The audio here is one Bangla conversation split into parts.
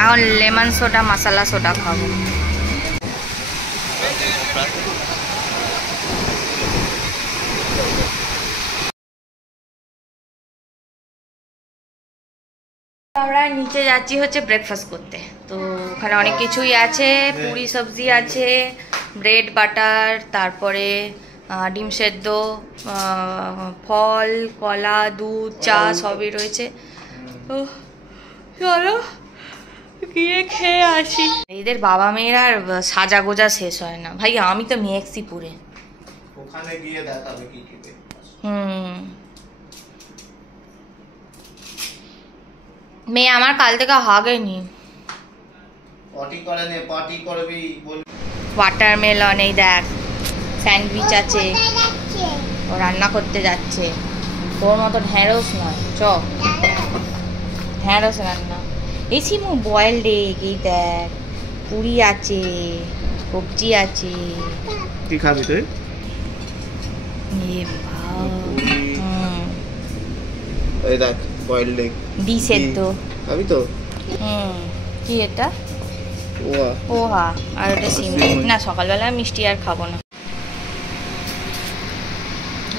এখন লেমন সোডা মশলা সোডা খাবো। আমরা নিচে যাচ্ছি হচ্ছে ব্রেকফাস্ট করতে। তো ওখানে অনেক কিছুই আছে, পুরি সবজি আছে, ব্রেড বাটার, তারপরে ডিম সেদ্ধ, ফল, কলা, দুধ, চা সবই রয়েছে। তো চলো গিয়ে খেয়ে আসি। এদের বাবা মেয়ের আর সাজা গোজা শেষ হয় না ভাই। আমি তো মেক্সিপুরে, ওখানে গিয়ে দেখাবে কি কি। মেয়ে আমার কাল থেকে হাগেনি। পটি করে নে, পটি করবি বল। ওয়াটারমেলন, এই দেখ স্যান্ডউইচ আছে, ও রান্না করতে যাচ্ছে। তোর মতো ঢ্যাঁড়স নয়, চ ঢ্যাঁড়স রান্না। এই সিমু বয়েলড এগ, এই দেখ পুরি আছে, সবজি আছে। কি খাবি তুই? এই দেখ বয়েলড এগ, ডি সেদ্ধ খাবি তো? কি এটা? ওয়া পোহা। আর ওটা সিমু। না সকালবেলা মিষ্টি আর খাবো না।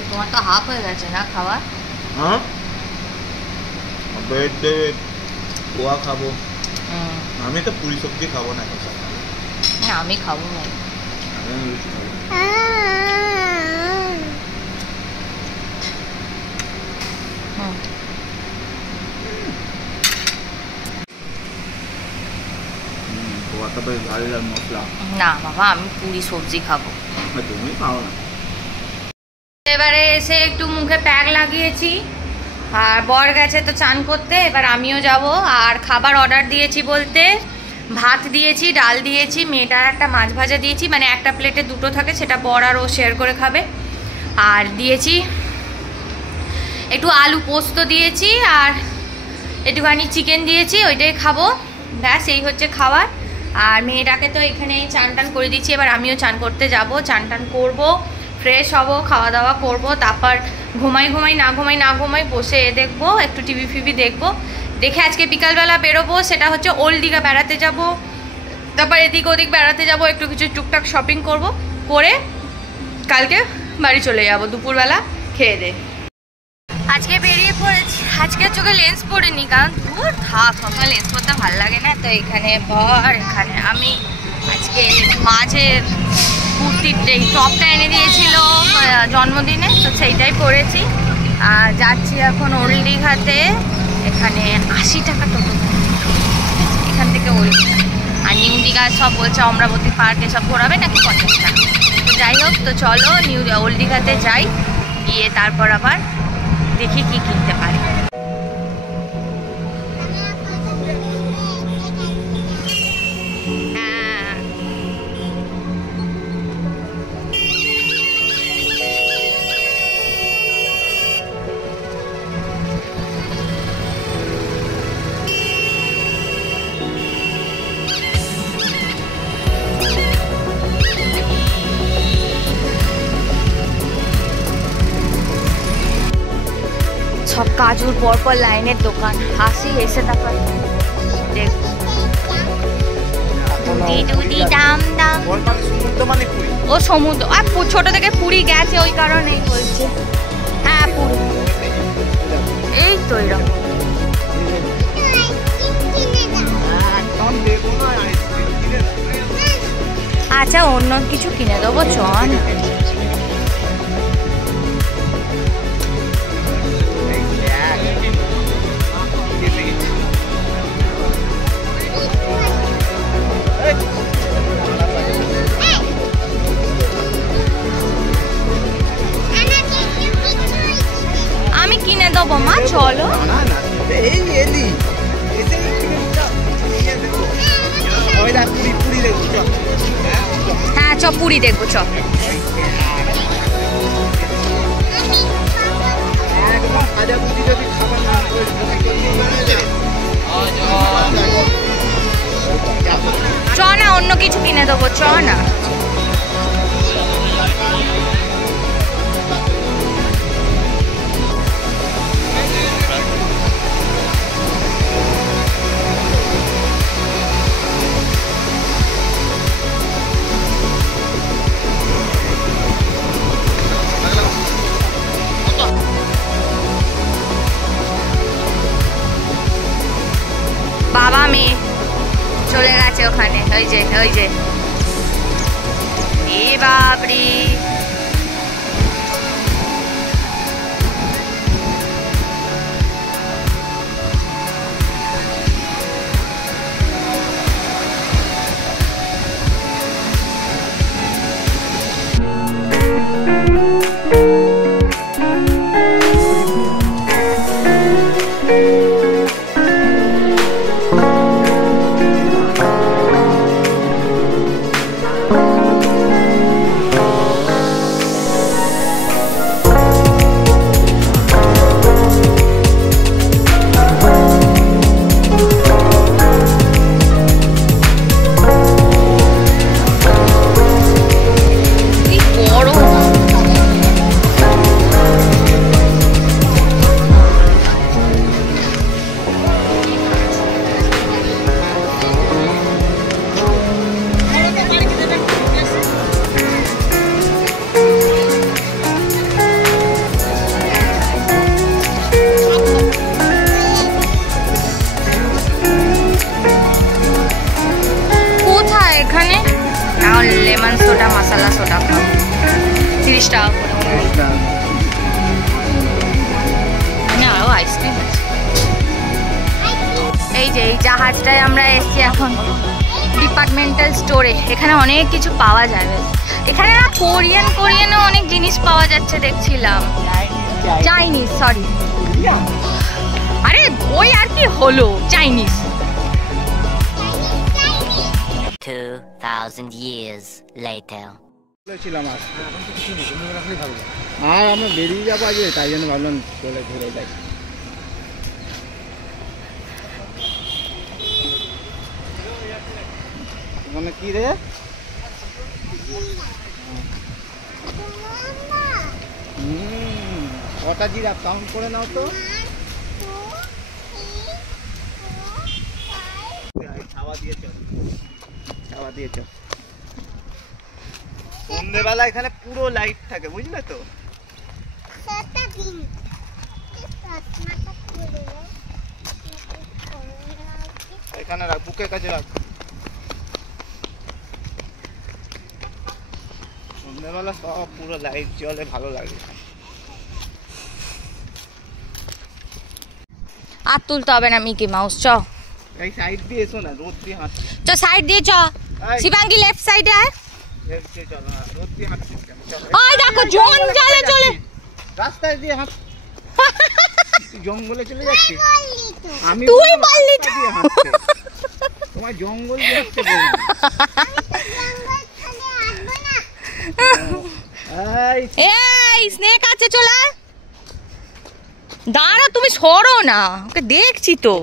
তোমার তো হাফ হয়ে গেছে না খাওয়া? হ্যাঁ ব্রেড দেবে, ওয়া খাবো। আমি তো পুরি সবজি খাবো না। না আমি খাবো না। না বাবা আমি পুরি সবজি খাবো। তুমি খাও না। এবারে এসে একটু মুখে প্যাক লাগিয়েছি, আর বর গেছে তো চান করতে। এবার আমিও যাব। আর খাবার অর্ডার দিয়েছি বলতে ভাত দিয়েছি, ডাল দিয়েছি, মেয়েটার একটা মাছ ভাজা দিয়েছি, মানে একটা প্লেটে দুটো থাকে, সেটা বর আর ও শেয়ার করে খাবে। আর দিয়েছি একটু আলু পোস্ত দিয়েছি, আর একটুখানি চিকেন দিয়েছি, ওইটাই খাবো। ব্যাস এই হচ্ছে খাবার। আর মেয়েটাকে তো এখানে চান টান করে দিচ্ছি। এবার আমিও চান করতে যাব, চান টান করবো, ফ্রেশ হব, খাওয়া দাওয়া করব, তারপর ঘুমাই না ঘুমাই বসে দেখবো, একটু টিভি ফিভি দেখবো। দেখে আজকে বিকালবেলা বেরোবো, সেটা হচ্ছে ওল্ড দীঘা বেড়াতে যাব। তারপর এদিক ওদিক বেড়াতে যাব, একটু কিছু টুকটাক শপিং করব, করে কালকে বাড়ি চলে যাব দুপুরবেলা খেয়ে দে। আজকে বেরিয়ে পড়েছি। আজকে চোখে লেন্স পরিনি, কারণ দূর থাক, সবসময় লেন্স পরতে ভালো লাগে না। তো এখানে বর, এখানে আমি। আজকে মাঝের কুর্তির এই টপটা এনে দিয়েছিল জন্মদিনে, তো সেইটাই পরেছি। আর যাচ্ছি এখন ওল্ড দীঘাতে। এখানে 80 টাকা টোটো, এখান থেকে ওল্ড দীঘা। আর নিউ দীঘা সব বলছে অমরাবতী পার্ক এসব ঘোরাবে নাকি 50 টাকা। তো যাই হোক, তো চলো ওল্ড দীঘাতে যাই, গিয়ে তারপর আবার দেখি কি কিনতে পারি। সব কাজুর পরপর লাইনের দোকান। আসি, এসে তারপর দেখবো। দুদি দাম দাম। ও সমুদ্র, আর ছোট থেকে পুরী গেছে ওই কারণেই বলছে। হ্যাঁ পুরী, এই তো এরকম। আচ্ছা অন্য কিছু কিনে দেবো, চল। আমি কিনে দেবো মা, চলো। হ্যাঁ চ পুরী দেখবো, চ। চ না, অন্য কিছু কিনে দেবো, চ না। বাবা মেয়ে চলে গেছে ওখানে, ওই যে ওই যে। এ বাবরি, লেমন সোডা মশলা সোডা 30 টাকা করে। আরো আইসক্রিম আছে। এই যে এই জাহাজটায় আমরা এসেছি এখন ডিপার্টমেন্টাল স্টোরে। এখানে অনেক কিছু পাওয়া যাবে। এখানে না কোরিয়ানও অনেক জিনিস পাওয়া যাচ্ছে দেখছিলাম। চাইনিজ, সরি, আরে ওই আর কি হলো, চাইনিজ। 2000 years later. আর আমরা বেরিয়ে যাবো আজ, তাই জন্য ভাবলাম চলে ঘুরে যাই। মানে কি রে, কটা জিরা কাউন্ট করে নাও তো। খাওয়া দিয়েছ সন্ধ্যেবেলা এখানে পুরো লাইট থাকে, বুঝলে তো। এখানে রাখ, বুকের কাছে রাখ। সন্ধ্যেবেলা সব পুরো লাইট জ্বলে, ভালো লাগে। আর তুলতে হবে না মিকি মাউস, চ এই সাইড দিয়ে এসো না, রোদ দিয়ে হাঁটছি। চ সাইড দিয়ে চ, শিবাঙ্গি লেফট সাইডে আয়। রোদ দিয়ে হাঁটছি, ওই দেখো জঙ্গলে চলে, রাস্তায় দিয়ে হাঁট। জঙ্গলে চলে যাচ্ছি আমি, তুই বললি তো। তোমার জঙ্গল দিয়ে হাঁটতে বলবি। এই স্নেক আছে, চলে দাঁড়া, তুমি সরো না, ওকে দেখছি তো।